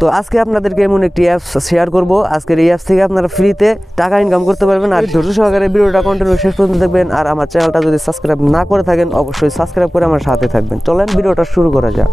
তো আজকে আপনাদেরকে এমন একটি অ্যাপস শেয়ার করব, আজকের এই অ্যাপস থেকে আপনারা ফ্রিতে টাকা ইনকাম করতে পারবেন। আর ধৈর্য সহকারে ভিডিওটা কন্টিনিউ শেষ পর্যন্ত দেখবেন। আর আমার চ্যানেলটা যদি সাবস্ক্রাইব না করে থাকেন অবশ্যই সাবস্ক্রাইব করে আমার সাথে থাকবেন। চলেন ভিডিওটা শুরু করা যাক।